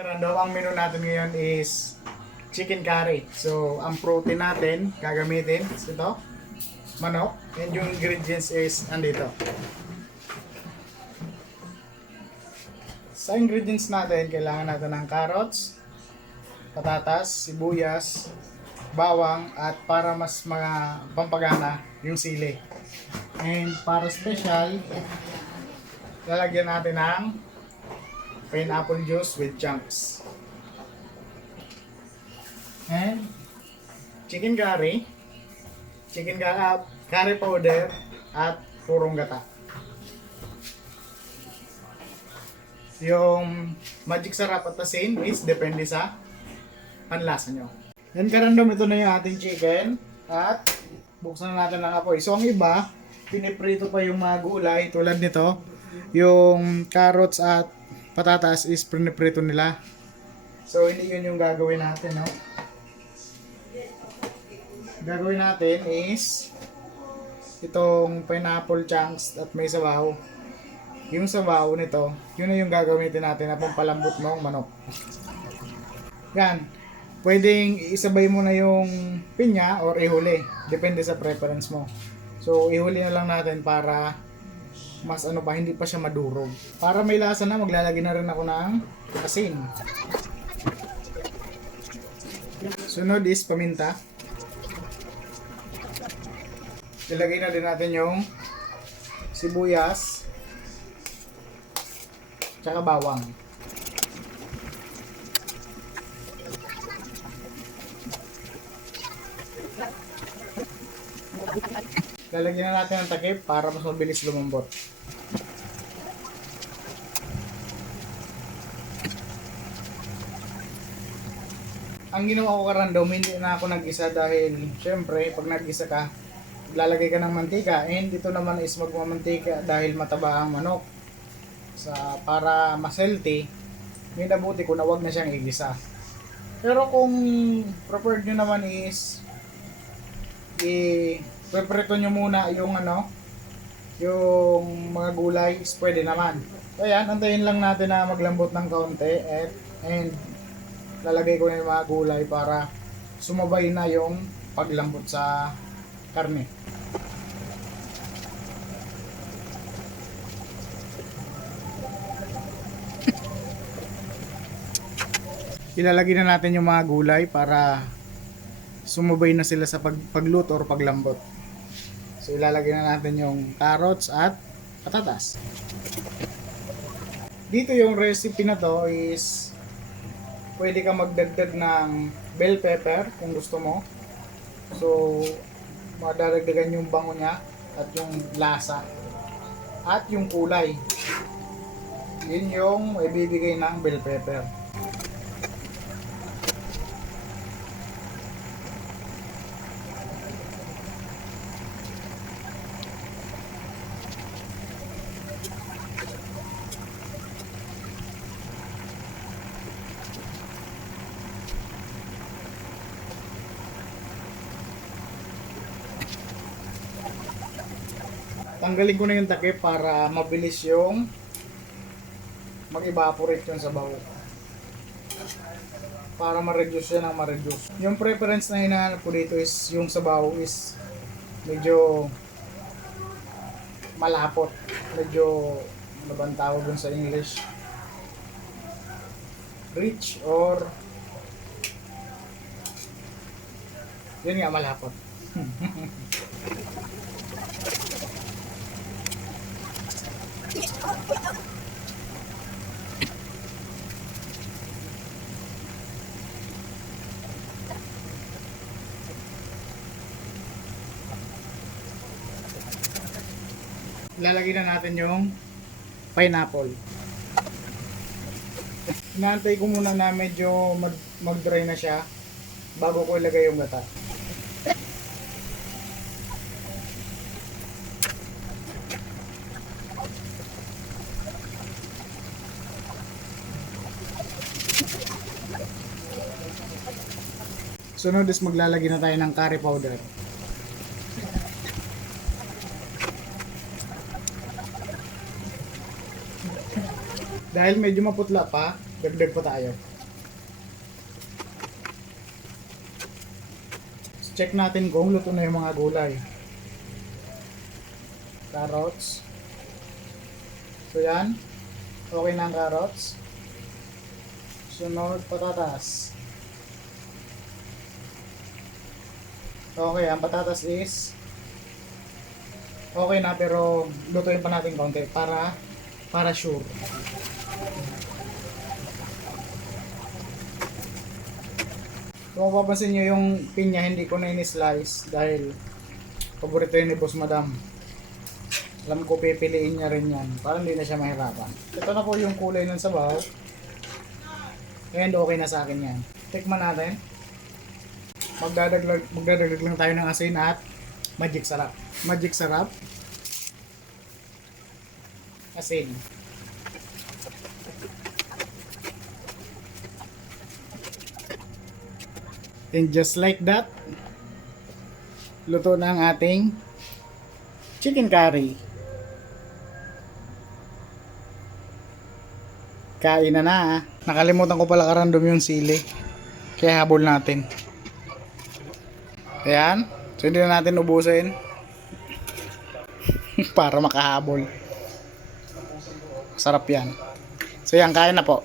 Karando, ang menu natin ngayon is chicken curry. So, ang protein natin gagamitin is ito, manok. And yung ingredients is andito. Sa ingredients natin, kailangan natin ng carrots, patatas, sibuyas, bawang, at para mas mga pampagana, yung sili. And para special, lalagyan natin ng pineapple juice with chunks. And chicken curry, curry powder, at purong gata. Yung magic sarap at asin is depende sa panlasa nyo. Yan karandom, ito na yung ating chicken. At buksan na natin ang apoy. So ang iba, piniprito pa yung mga gulay tulad nito. Yung carrots at patatas is piniprito nila. So hindi yun yung gagawin natin, no? Gagawin natin is itong pineapple chunks at may sabaw. Yung sabaw nito, yun na yung gagamitin natin na pampalambot ng manok. Yan. Pwedeng isabay mo na yung pinya or ihuli. Depende sa preference mo. So ihuli na lang natin para mas ano pa, hindi pa siya madurog. Para may lasa na, maglalagay na rin ako ng asin. Sunod is paminta. Ilagay na din natin yung sibuyas tsaka bawang. Lalagyan na natin ang takip para mas mabilis lumambot. Ang ginawa ko karandom, hindi na ako nag-isa dahil syempre pag nag-isa ka, lalagay ka ng mantika, and ito naman is magmamantika dahil mataba ang manok. Para mas healthy, may nabuti ko na wag na siyang igisa. Pero kung preferred nyo naman is i-preprito nyo muna yung yung mga gulay, is pwede naman. So yan, antayin lang natin na maglambot ng kaunti and lalagay ko na yung mga gulay para sumabay na yung paglambot sa karne. Ilalagay na natin yung mga gulay para sumabay na sila sa pagluto or paglambot. So ilalagay na natin yung carrots at patatas. Dito yung recipe na to is pwede ka magdagdag ng bell pepper kung gusto mo. So madadagdagan yung bango niya at yung lasa at yung kulay. Yun yung ibibigay ng bell pepper. Tanggalin ko na yung takip para mabilis yung mag-evaporate yung sabaw. Para ma-reduce yan ng ma-reduce. Yung preference na hinahanap ko dito is yung sabaw is medyo malapot. Medyo, ano bang tawag dun sa English? Rich or yun nga, malapot. Ilalagay na natin yung pineapple. Inaantay ko muna na medyo mag-dry na siya bago ko ilagay yung gata. Sunod is maglalagay na tayo ng curry powder. Dahil medyo maputla pa, Dagdag pa tayo. Check natin kung luto na yung mga gulay. Carrots. So yan. Okay na ang carrots. Sunod, patatas. Okay, ang patatas is okay na, pero lutuin pa natin konti para sure. Kung mapapansin nyo yung pinya, hindi ko na in-slice dahil paborito yun ni Boss Madam. Alam ko pipiliin niya rin yan para hindi na siya mahirapan. Ito na po yung kulay ng sabaw. And okay na sa akin yan. Tikman natin. Magdadaglag lang tayo ng asin at magic sarap. Magic sarap. Asin. And just like that, luto na ang ating chicken curry. Kain na na. Nakalimutan ko pala karandom yung sili. Kaya habol natin. Ayan. So hindi na natin ubusin. Para makahabol. Sarap yan. So yan, kain na po.